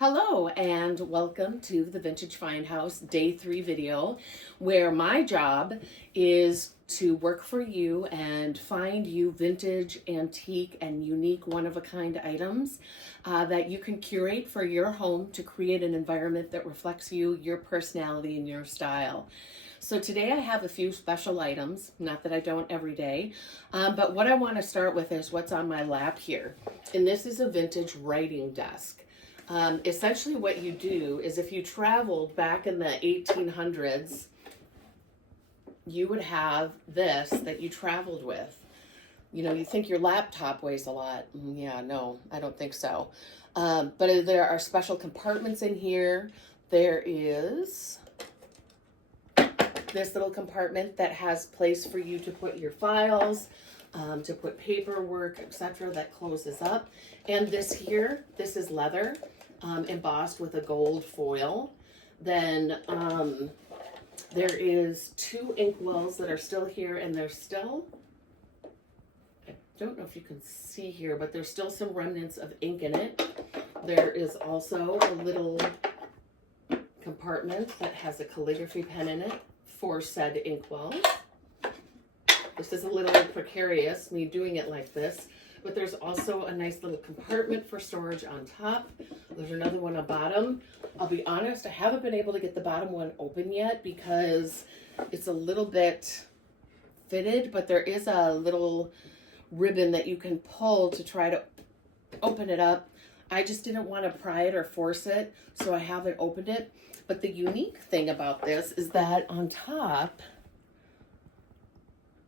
Hello and welcome to the Vintage Find House Day 3 video, where my job is to work for you and find you vintage, antique, and unique one-of-a-kind items that you can curate for your home to create an environment that reflects you, your personality, and your style. So today I have a few special items, not that I don't every day, but what I want to start with is what's on my lap here. And this is a vintage writing desk. Essentially what you do is if you traveled back in the 1800s, you would have this that you traveled with. You know, you think your laptop weighs a lot. Yeah, no, I don't think so. But there are special compartments in here. There is this little compartment that has place for you to put your files, to put paperwork, etc. that closes up. And this here, this is leather. Embossed with a gold foil. Then there is 2 ink wells that are still here, and there's still, I don't know if you can see here, but there's still some remnants of ink in it. There is also a little compartment that has a calligraphy pen in it for said ink wells. This is a little precarious, me doing it like this, but there's also a nice little compartment for storage on top. There's another one on bottom. I'll be honest, I haven't been able to get the bottom one open yet because it's a little bit fitted, but there is a little ribbon that you can pull to try to open it up. I just didn't want to pry it or force it, so I haven't opened it. But the unique thing about this is that on top,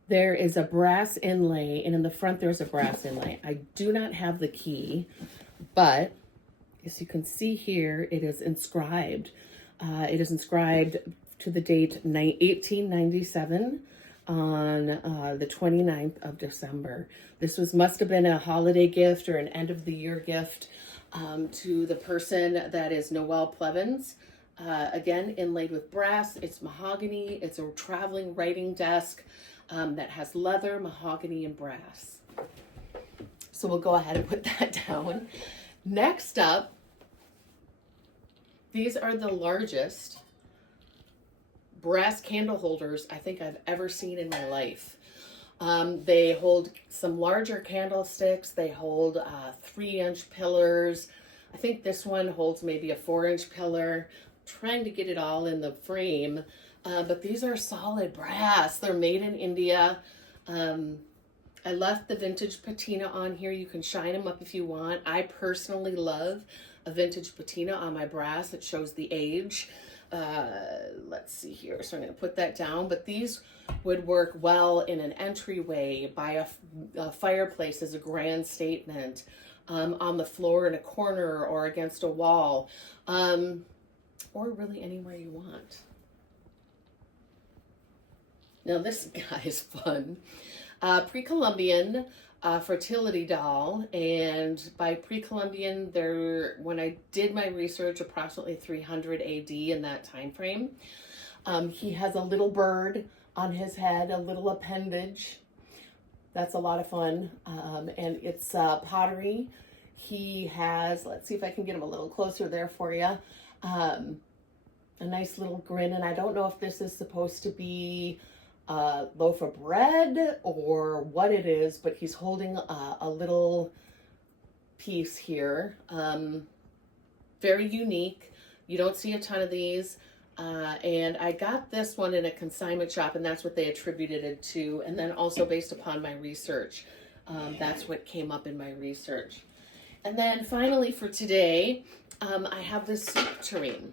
there is a brass inlay, and in the front there's a brass inlay. I do not have the key, but as you can see here, it is inscribed. It is inscribed to the date 1897 on the 29th of December. This must have been a holiday gift or an end of the year gift to the person that is Noel Plevins. Again, inlaid with brass. It's mahogany. It's a traveling writing desk that has leather, mahogany, and brass. So we'll go ahead and put that down. Next up, these are the largest brass candle holders I think I've ever seen in my life. They hold some larger candlesticks. They hold 3-inch pillars. I think this one holds maybe a 4-inch pillar. I'm trying to get it all in the frame. But these are solid brass. They're made in India. I left the vintage patina on here. You can shine them up if you want. I personally love a vintage patina on my brass. It shows the age. Let's see here. So I'm going to put that down. But these would work well in an entryway, by a fireplace as a grand statement, on the floor in a corner or against a wall, or really anywhere you want. Now this guy is fun. Pre-Columbian fertility doll, and by pre-Columbian, when I did my research, approximately 300 AD in that time frame. He has a little bird on his head, a little appendage. That's a lot of fun, and it's pottery. He has, let's see if I can get him a little closer there for you. A nice little grin, and I don't know if this is supposed to be a loaf of bread or what it is, but he's holding a little piece here. Very unique. You don't see a ton of these. And I got this one in a consignment shop, and that's what they attributed it to. And then also based upon my research, that's what came up in my research. And then finally for today, I have this soup tureen.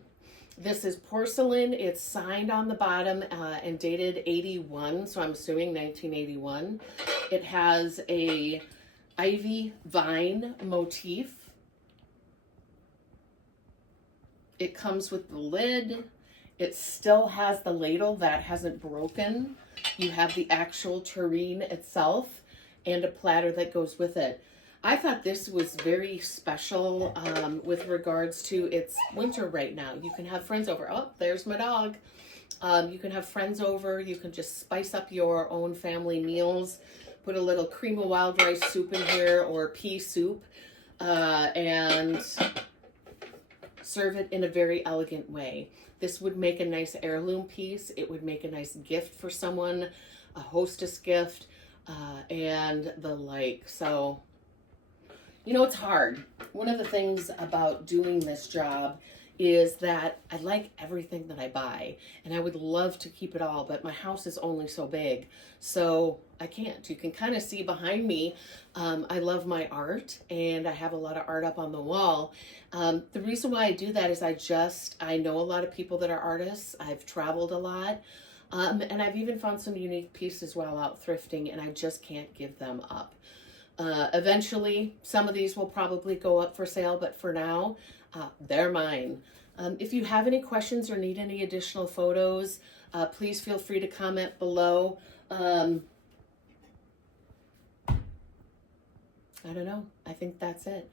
This is porcelain. It's signed on the bottom and dated 81, so I'm assuming 1981. It has a ivy vine motif. It comes with the lid. It still has the ladle that hasn't broken. You have the actual tureen itself and a platter that goes with it. I thought this was very special with regards to it's winter right now. You can have friends over. Oh, there's my dog. You can have friends over. You can just spice up your own family meals. Put a little cream of wild rice soup in here or pea soup. And serve it in a very elegant way. This would make a nice heirloom piece. It would make a nice gift for someone, a hostess gift, and the like. So, you know, it's hard. One of the things about doing this job is that I like everything that I buy, and I would love to keep it all, but my house is only so big, so I can't. You can kind of see behind me, I love my art, and I have a lot of art up on the wall. The reason why I do that is I know a lot of people that are artists. I've traveled a lot, and I've even found some unique pieces while out thrifting, and I just can't give them up. Eventually, some of these will probably go up for sale, but for now, they're mine. If you have any questions or need any additional photos, please feel free to comment below. I don't know. I think that's it.